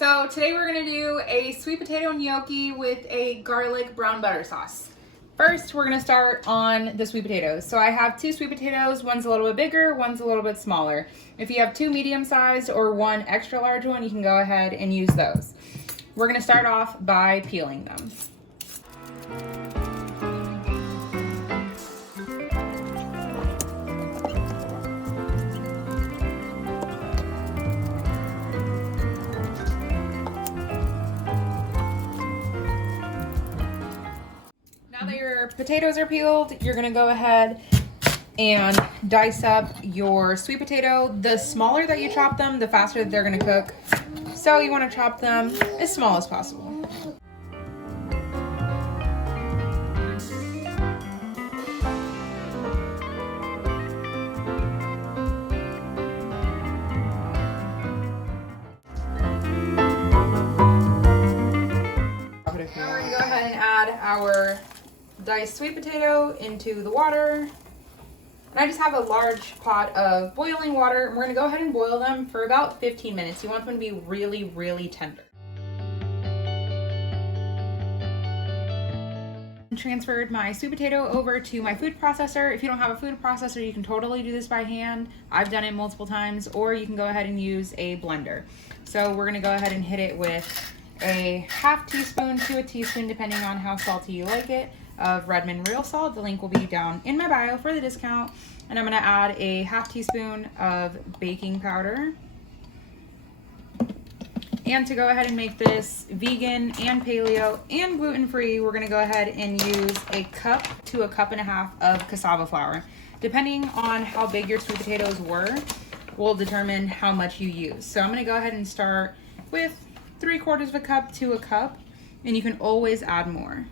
So today we're gonna do a sweet potato gnocchi with a garlic brown butter sauce. First, we're gonna start on the sweet potatoes. So I have 2 sweet potatoes, one's a little bit bigger, one's a little bit smaller. If you have 2 medium-sized or 1 extra large one, you can go ahead and use those. We're gonna start off by peeling them. Now that your potatoes are peeled, you're gonna go ahead and dice up your sweet potato. The smaller that you chop them, the faster they're gonna cook. So you wanna chop them as small as possible. Now we're gonna go ahead and add our diced sweet potato into the water. And I just have a large pot of boiling water. And we're gonna go ahead and boil them for about 15 minutes. You want them to be really, really tender. I transferred my sweet potato over to my food processor. If you don't have a food processor, you can totally do this by hand. I've done it multiple times, or you can go ahead and use a blender. So we're gonna go ahead and hit it with a ½ teaspoon to a teaspoon, depending on how salty you like it, of Redmond real salt. The link will be down in my bio for the discount. And I'm gonna add a ½ teaspoon of baking powder. And to go ahead and make this vegan and paleo and gluten-free, we're gonna go ahead and use a cup to a cup and a half of cassava flour. Depending on how big your sweet potatoes were, will determine how much you use. So I'm gonna go ahead and start with 3/4 of a cup to a cup, and you can always add more.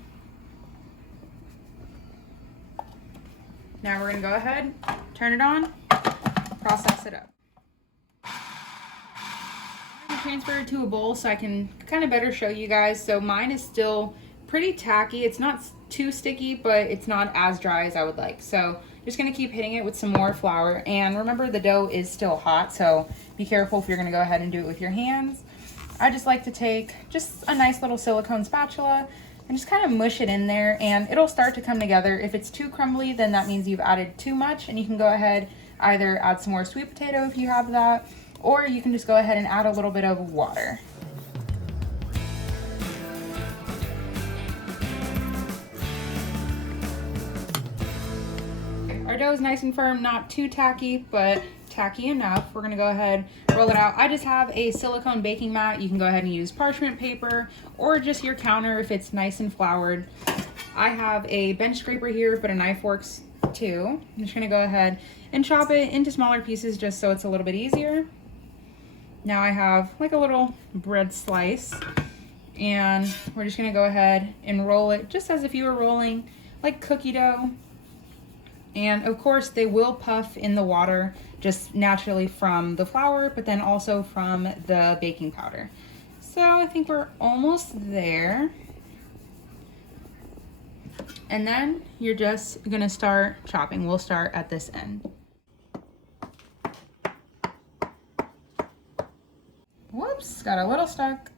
Now we're gonna go ahead, turn it on, process it up. I'm gonna transfer it to a bowl so I can kind of better show you guys. So mine is still pretty tacky. It's not too sticky, but it's not as dry as I would like. So just gonna keep hitting it with some more flour. And remember, the dough is still hot, so be careful if you're gonna go ahead and do it with your hands. I just like to take just a nice little silicone spatula and just kind of mush it in there, and it'll start to come together. If it's too crumbly, then that means you've added too much, and you can go ahead, either add some more sweet potato if you have that, or you can just go ahead and add a little bit of water. Our dough is nice and firm, not too tacky, but tacky enough. We're gonna go ahead, roll it out. I just have a silicone baking mat. You can go ahead and use parchment paper or just your counter if it's nice and floured. I have a bench scraper here, but a knife works too. I'm just gonna go ahead and chop it into smaller pieces just so it's a little bit easier. Now I have like a little bread slice, and we're just gonna go ahead and roll it just as if you were rolling like cookie dough. And of course they will puff in the water just naturally from the flour, but then also from the baking powder. So I think we're almost there. And then you're just gonna start chopping. We'll start at this end. Whoops, got a little stuck.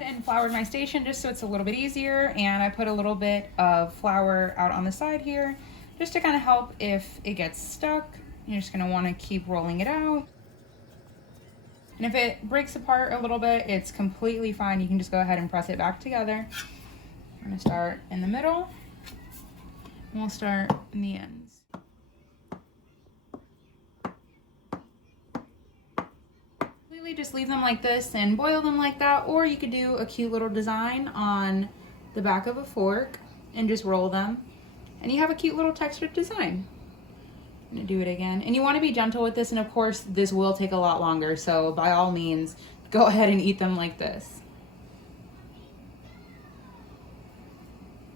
And floured my station just so it's a little bit easier, and I put a little bit of flour out on the side here just to kind of help if it gets stuck. You're just going to want to keep rolling it out, and if it breaks apart a little bit, it's completely fine. You can just go ahead and press it back together. I'm going to start in the middle, and we'll start in the ends. Just leave them like this and boil them like that, or you could do a cute little design on the back of a fork and just roll them, and you have a cute little textured design. I'm gonna do it again, and you want to be gentle with this, and of course this will take a lot longer, so by all means go ahead and eat them like this.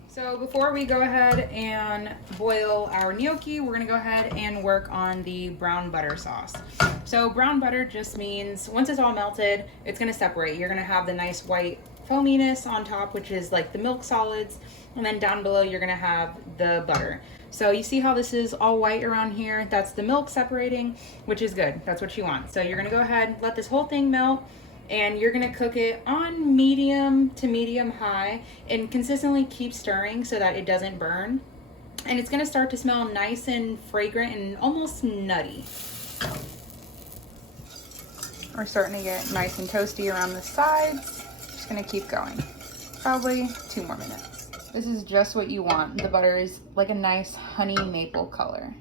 So before we go ahead and boil our gnocchi, we're gonna go ahead and work on the brown butter sauce. So brown butter just means once it's all melted, it's gonna separate. You're gonna have the nice white foaminess on top, which is like the milk solids, and then down below you're gonna have the butter. So you see how this is all white around here? That's the milk separating, which is good. That's what you want. So you're gonna go ahead, let this whole thing melt, and you're gonna cook it on medium to medium high and consistently keep stirring so that it doesn't burn. And it's gonna start to smell nice and fragrant and almost nutty. We're starting to get nice and toasty around the sides. Just gonna keep going. Probably 2 more minutes. This is just what you want. The butter is like a nice honey maple color.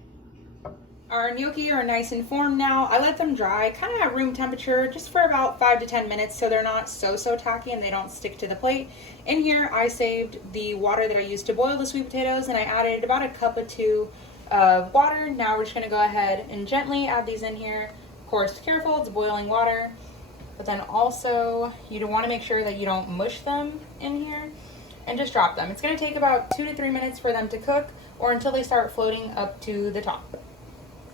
Our gnocchi are nice and formed now. I let them dry kind of at room temperature just for about 5 to 10 minutes so they're not so tacky and they don't stick to the plate. In here I saved the water that I used to boil the sweet potatoes, and I added about a cup or 2 of water. Now we're just gonna go ahead and gently add these in here. Of course, careful, it's boiling water, but then also you want to make sure that you don't mush them in here, and just drop them. It's gonna take about 2 to 3 minutes for them to cook, or until they start floating up to the top.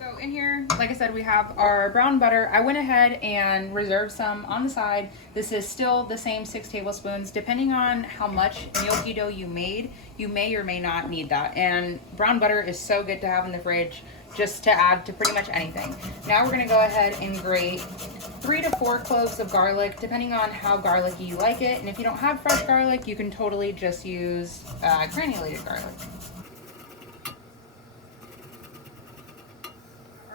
So in here, like I said, we have our brown butter. I went ahead and reserved some on the side. This is still the same 6 tablespoons. Depending on how much gnocchi dough you made, you may or may not need that. And brown butter is so good to have in the fridge just to add to pretty much anything. Now we're gonna go ahead and grate 3 to 4 cloves of garlic, depending on how garlicky you like it. And if you don't have fresh garlic, you can totally just use granulated garlic.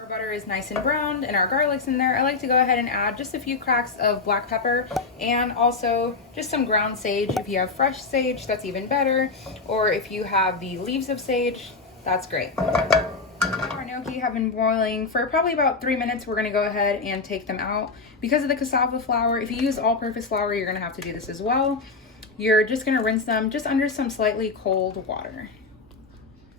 Butter is nice and browned and our garlic's in there. I like to go ahead and add just a few cracks of black pepper and also just some ground sage. If you have fresh sage, that's even better, or if you have the leaves of sage, that's great. Our gnocchi have been boiling for probably about 3 minutes. We're gonna go ahead and take them out. Because of the cassava flour, if you use all-purpose flour, you're gonna have to do this as well. You're just gonna rinse them just under some slightly cold water.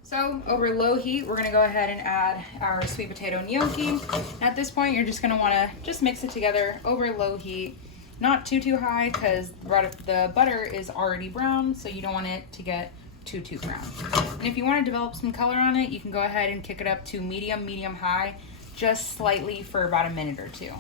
So over low heat, we're gonna go ahead and add our sweet potato gnocchi. At this point, you're just gonna wanna just mix it together over low heat. Not too high, because the butter is already brown, so you don't want it to get too brown. And if you wanna develop some color on it, you can go ahead and kick it up to medium high, just slightly for about a minute or 2.